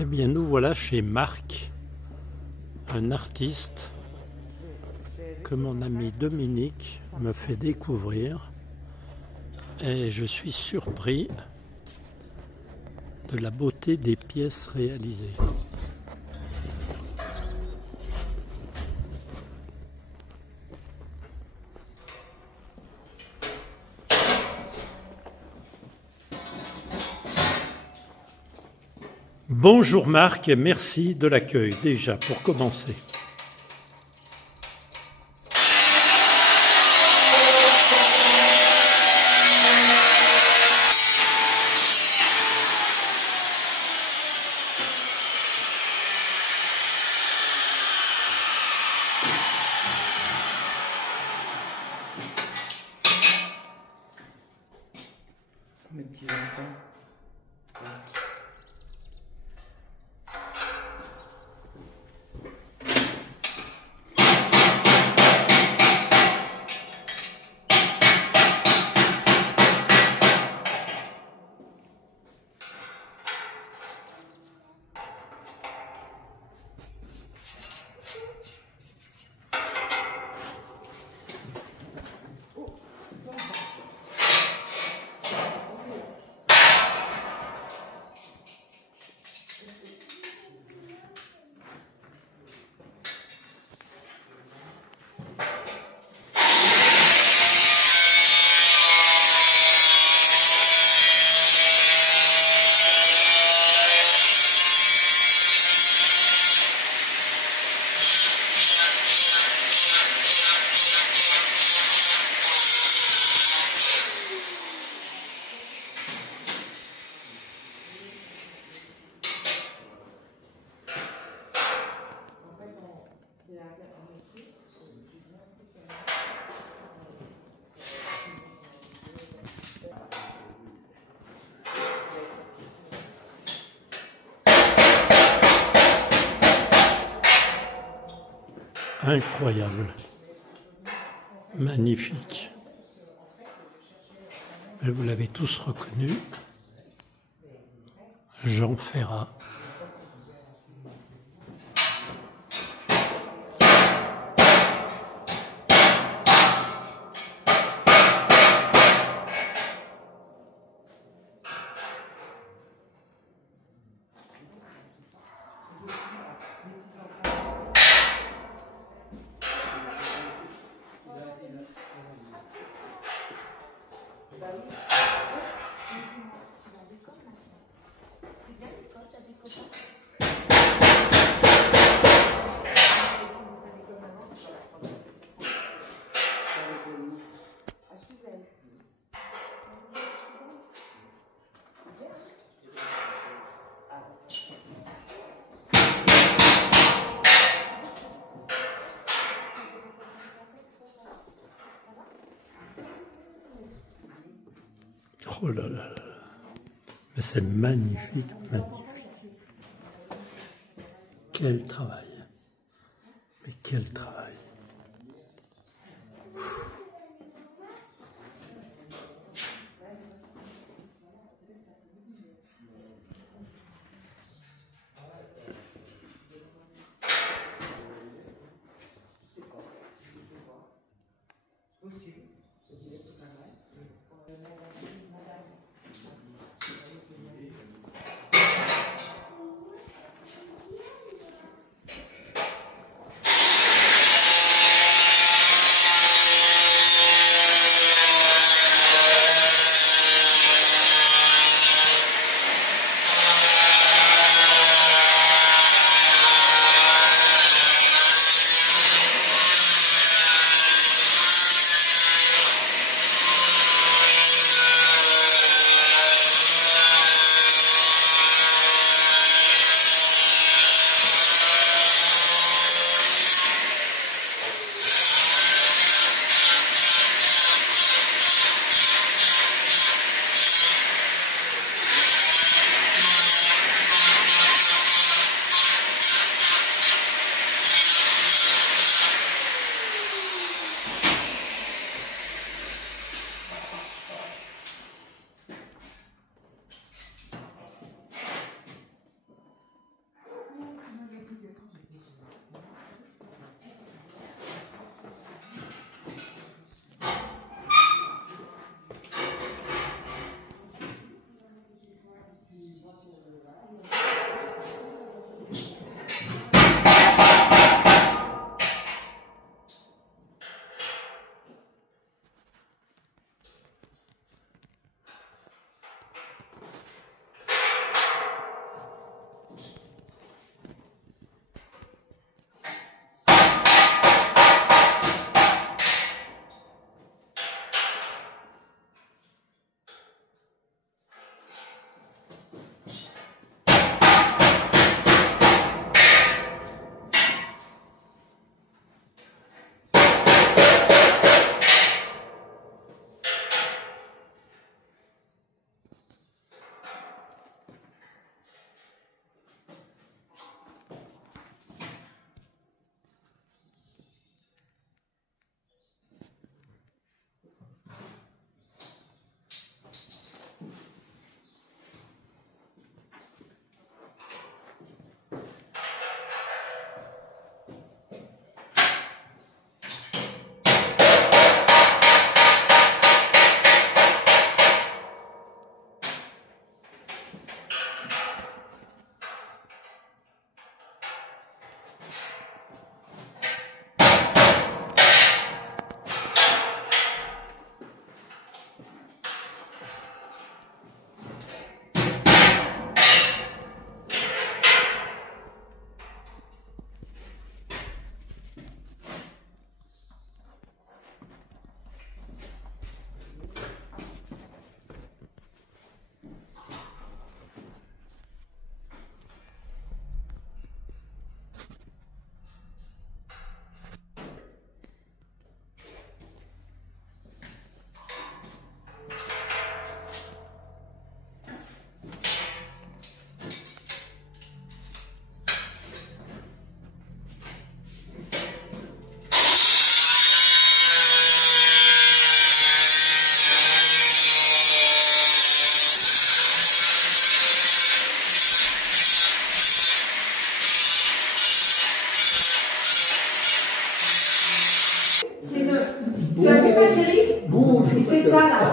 Eh bien, nous voilà chez Marc, un artiste que mon ami Dominique me fait découvrir, et je suis surpris de la beauté des pièces réalisées. Bonjour Marc et merci de l'accueil déjà pour commencer. Mes petits enfants. Incroyable, magnifique. Et vous l'avez tous reconnu, Jean Ferrat. Oh là là là, mais c'est magnifique, magnifique. Quel travail, mais quel travail.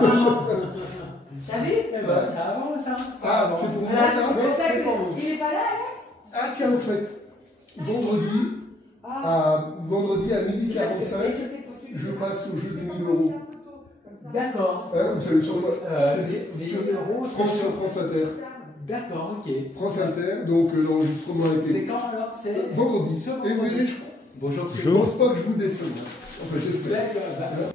T'as vu? Ça avance, ça. Ah, c'est pour moi Voilà, ça? c'est pour ça qu'il est pas là, Alex? Ah tiens, au fait, vendredi à 12h45, je passe au jeu des 1000 euros. D'accord. Hein, vous savez sur quoi? Les 1000 euros, c'est sur France Inter. D'accord, ok. France Inter, donc l'enregistrement a C'est été quand alors? C'est vendredi. Ce Et vous voyez, je Bonjour. pense pas que je vous décède. Enfin, j'espère. D'accord.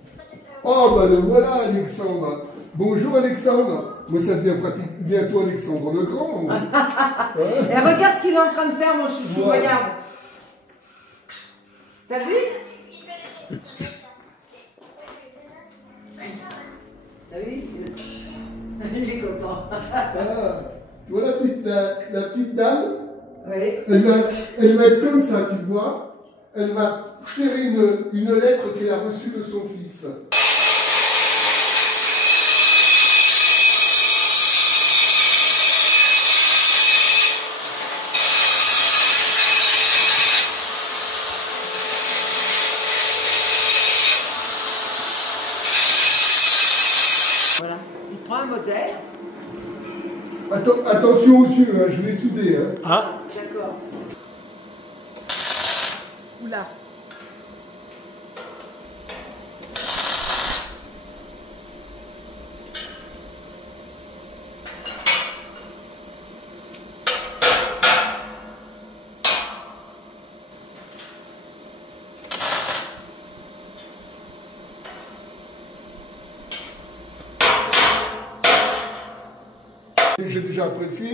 Oh, bah le voilà, Alexandre. Bonjour, Alexandre. Moi, ça devient pratique bientôt Alexandre le Grand. Et regarde ce qu'il est en train de faire, mon chouchou, Ouais. regarde. T'as vu? T'as vu? Il est content. Voilà. Tu vois la petite dame? Oui. Elle va être comme ça, tu vois. Elle va serrer une lettre qu'elle a reçue de son fils. Voilà. Il prend un modèle. Attention aux yeux, hein, je vais souder. Hein. Ah, D'accord. Oula. J'ai déjà apprécié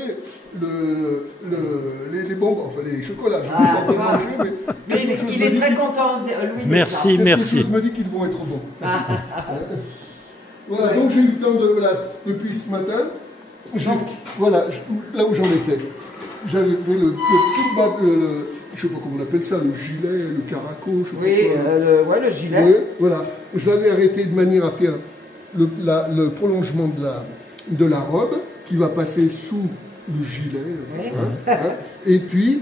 les bonbons, enfin les chocolats. Je Ah, ne vais tu pas vois. manger, mais Mais il est très content, Louis. merci, quelque merci. chose me dit qu'ils vont être bons. Voilà, donc j'ai eu le temps de, voilà, depuis ce matin, voilà, là où j'en étais. J'avais fait le tout bas, je sais pas comment on appelle ça, le gilet, le caraco, je sais Oui, pas quoi. le gilet. Oui, voilà. Je l'avais arrêté de manière à faire le prolongement de la robe qui va passer sous le gilet. Oui. Hein. Et puis,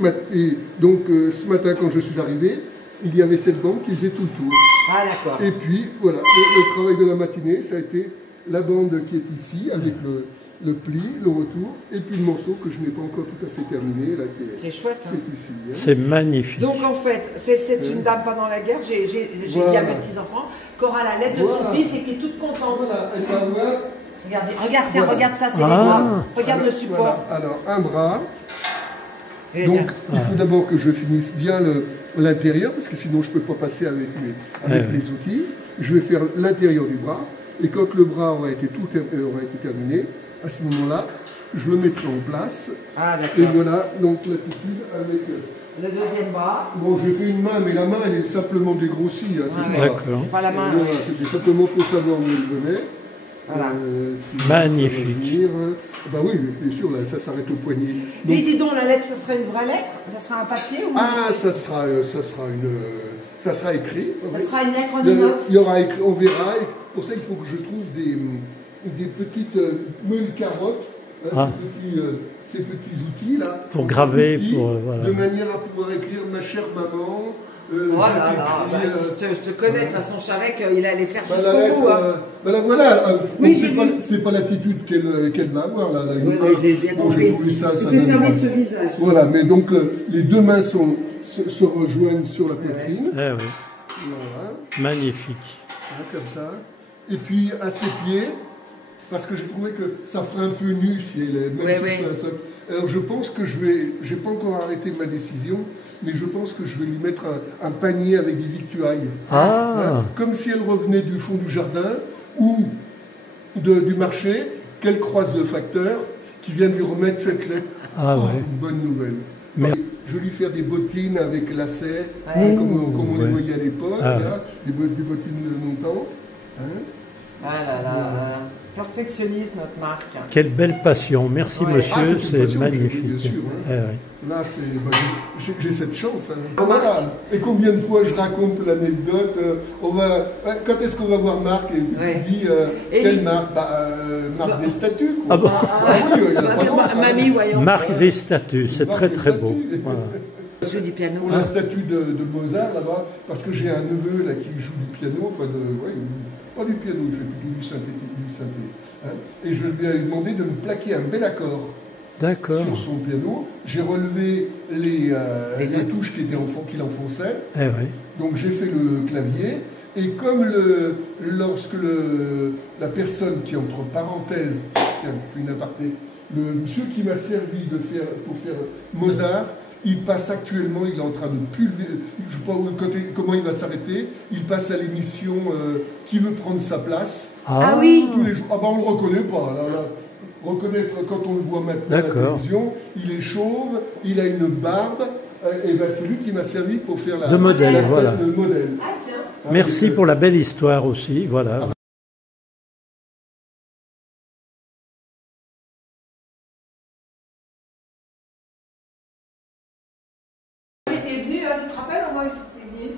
donc ce matin quand je suis arrivé, il y avait cette bande qui faisait tout le tour. Ah, d'accord. Et puis, voilà, le travail de la matinée, ça a été la bande qui est ici, avec le pli, le retour, et puis le morceau que je n'ai pas encore tout à fait terminé, là, C'est chouette. qui est ici. Hein. C'est magnifique. Donc en fait, c'est une dame pendant la guerre, j'ai dit Voilà. à mes petits-enfants, qui aura la lettre de Voilà. son fils et qui est toute contente. Voilà, elle va voir. Regarde, tiens, Voilà. regarde ça, c'est Ah. les bras. Regarde Alors, le support. voilà. Alors, un bras. Et Donc, tiens. il faut d'abord que je finisse bien l'intérieur, parce que sinon je ne peux pas passer avec les outils. Je vais faire l'intérieur du bras, et quand le bras aura été terminé, à ce moment-là, je le mettrai en place. Ah, Et d'accord. voilà, donc l'attitude avec... Le deuxième bras. Bon, j'ai fait une main, mais la main, elle est simplement dégrossie. Hein, c'est Ouais, pas, D'accord. C'est pas la main. voilà, c'était simplement pour savoir où elle venait. Voilà. Puis, Magnifique. ça va venir, bah oui, bien sûr, là, ça s'arrête au poignet. Donc, Et dis donc, la lettre, ça serait une vraie lettre? Ça sera un papier ou ah, ça sera écrit. ça sera une lettre en Il inox? y aura écrit, on verra. Et pour ça, il faut que je trouve des petites meules carottes, hein, ces petits outils là. Pour graver, Outils, pour, voilà. de manière à pouvoir écrire ma chère maman. Voilà, j'ai écrit, je te connais, de toute façon, je savais qu'il allait faire bah, la jusqu'au lettre, bout. Hein. bah, la voilà. Oui, Donc, j'ai vu. c'est pas l'attitude qu'elle va avoir là. Oui, oui, j'ai bien bon, j'ai compris. trouvé ça. Tu ça t'es donne servi pas. de ce visage. Voilà, mais donc les deux mains se rejoignent sur la poitrine. Eh oui, Voilà. magnifique. Hein, comme ça. Et puis à ses pieds, parce que j'ai trouvé que ça ferait un peu nu si elle est même Ouais, si ouais. je fais un socle. Alors je pense que j'ai pas encore arrêté ma décision, mais je pense que je vais lui mettre un panier avec des victuailles. Ah, Hein, comme si elle revenait du fond du jardin ou du marché, qu'elle croise le facteur qui vient de lui remettre cette lettre. Ah Oh, ouais. une bonne nouvelle. Mais- Je vais lui faire des bottines avec lacets, Ouais. comme on les Ouais. voyait à l'époque, Ah ouais. là, des bottines montantes. Hein. Ah là là, perfectionniste notre Marc. quelle belle passion. Merci Ouais. Ah, monsieur, c'est une c'est passion, magnifique. bien sûr, hein. Eh oui. Là, j'ai cette chance. Hein. Voilà. Et combien de fois je raconte l'anecdote quand est-ce qu'on va voir Marc? Et Ouais. tu dis, Et quelle il- Marc? Marc des statues. Quoi. Ah bon. Oui, il y en a pas d'autres, hein. Mamie, voyons. Marque des statues, c'est Marc très des très beau. statues. Voilà. Joue du piano. On a un statut de Mozart là-bas, parce que j'ai un neveu là qui joue du piano, enfin, pas du piano, il fait plutôt du synthétique, synthé. Hein. Et je lui ai demandé de me plaquer un bel accord sur son piano. J'ai relevé les touches qu'il enfonçait. Eh oui. Donc j'ai fait le clavier. Et comme lorsque la personne qui, entre parenthèses, une aparté, le monsieur qui m'a servi pour faire Mozart, il passe actuellement, il est en train de pulvériser, je ne sais pas comment il va s'arrêter, il passe à l'émission Qui veut prendre sa place. Ah oui. Tous les jours. Ah ben on ne le reconnaît pas. Là. Reconnaître quand on le voit maintenant à la télévision, il est chauve, il a une barbe, et ben c'est lui qui m'a servi pour faire le modèle. Voilà. Le modèle. Ah tiens. Merci pour la belle histoire aussi, voilà. J'étais venue, hein, tu te rappelles, moi j'étais venue.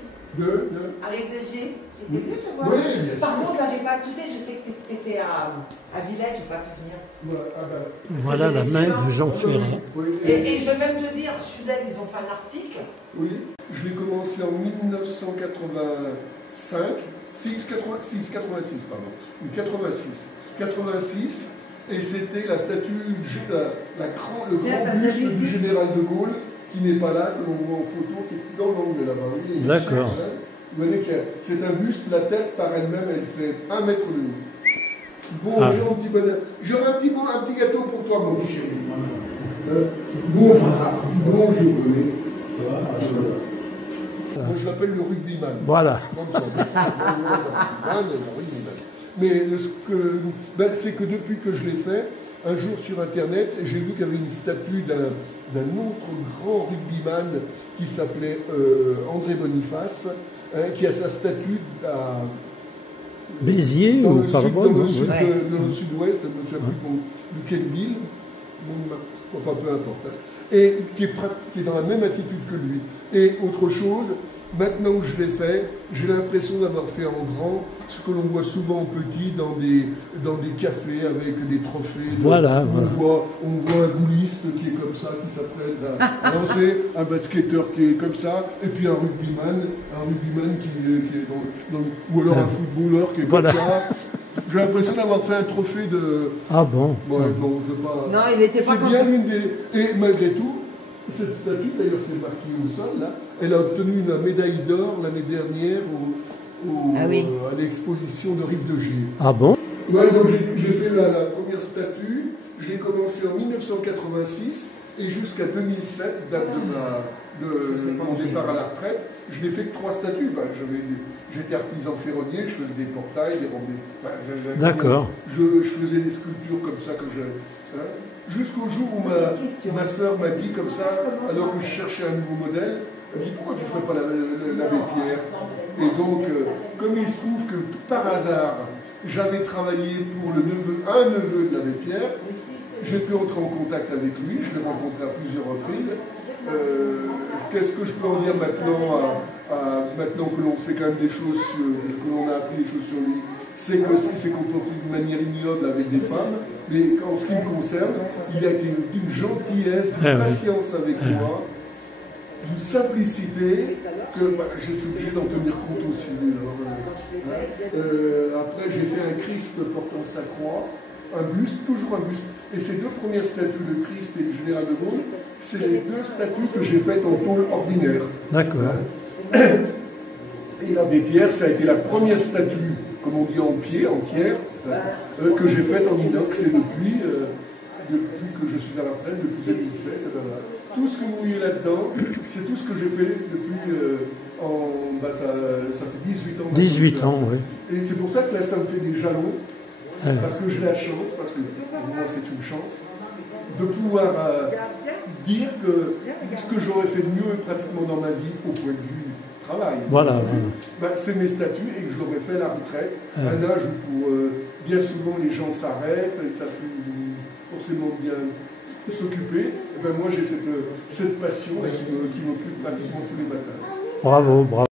Avec de G, j'étais venue te voir. Oui, bien Par sûr. contre, là, j'ai pas, tu sais, je sais que tu étais à Villette, j'ai pas pu venir. Voilà la main de Jean Ferrat. Oui, Et je vais même te dire, Suzanne, ils ont fait un article. oui, je l'ai commencé en 1985, 86, pardon, ou 86, et c'était la statue, le grand buste du général de Gaulle, qui n'est pas là, que l'on voit en photo, qui est dans l'angle là-bas. D'accord. Vous voyez que c'est un buste, la tête par elle-même, elle fait 1 mètre de haut. Bonjour mon petit bonheur. J'aurai un petit gâteau pour toi, mon petit chéri. Bonjour. Bonjour, René. Moi, je l'appelle le rugbyman. Voilà. Mais c'est que depuis que je l'ai fait, un jour sur Internet, j'ai vu qu'il y avait une statue d'un autre grand rugbyman qui s'appelait André Boniface, hein, qui a sa statue à Béziers ou par dans le sud-ouest, je ne sais plus de quelle ville, enfin peu importe, hein, et qui est dans la même attitude que lui. Et autre chose, maintenant que je l'ai fait, j'ai l'impression d'avoir fait en grand ce que l'on voit souvent en petit dans des cafés avec des trophées. Voilà, on voit un gouliste qui est comme ça, qui s'apprête à lancer, un basketteur qui est comme ça, et puis un rugbyman qui est ou alors un footballeur qui est comme ça. J'ai l'impression d'avoir fait un trophée de... Ah bon? Ouais, non, je veux pas... Non, il n'était pas C'est bien l'une des... Et malgré tout, cette statue, d'ailleurs c'est marqué au sol, là, elle a obtenu la médaille d'or l'année dernière à l'exposition de Rive de G. Ah bon? Ouais, donc j'ai fait la première statue, je l'ai commencé en 1986 et jusqu'à 2007, date de mon départ à la retraite, je n'ai fait que 3 statues. Ben, j'étais artisan ferronnier, je faisais des portails, des rondés. D'accord. Je faisais des sculptures comme ça que je... Hein, jusqu'au jour où ma sœur m'a dit comme ça, alors que je cherchais un nouveau modèle, elle m'a dit pourquoi tu ne ferais pas l'abbé Pierre? Et donc, comme il se trouve que tout par hasard, j'avais travaillé pour un neveu de l'abbé Pierre, j'ai pu entrer en contact avec lui, je l'ai rencontré à plusieurs reprises. Qu'est-ce que je peux en dire maintenant, maintenant que l'on sait quand même des choses, que l'on a appris des choses sur lui? C'est qu'on peut d'une manière ignoble avec des femmes, mais en ce qui me concerne, il a été d'une gentillesse, d'une patience avec moi, d'une simplicité que je suis obligé d'en tenir compte aussi. Après, j'ai fait un Christ portant sa croix, un buste, toujours un buste. Et ces 2 premières statues, le Christ et le général de Gaulle, c'est les 2 statues que j'ai faites en tôle ordinaire. D'accord. Et l'abbé Pierre, ça a été la première statue, comme on dit en pied, entière, que j'ai faite en inox. Et depuis que je suis à la retraite, depuis 2007, tout ce que vous voyez là-dedans, c'est tout ce que j'ai fait depuis, ça fait 18 ans. 18 ans, oui. Et c'est pour ça que là, ça me fait des jalons, parce que j'ai la chance, parce que pour moi c'est une chance, de pouvoir dire que ce que j'aurais fait de mieux pratiquement dans ma vie, au point de vue travail, voilà. C'est mes statuts et que je l'aurais fait à la retraite, un âge où bien souvent les gens s'arrêtent, ils ne savent plus forcément bien s'occuper. Moi j'ai cette passion qui m'occupe pratiquement tous les matins. Bravo, bravo.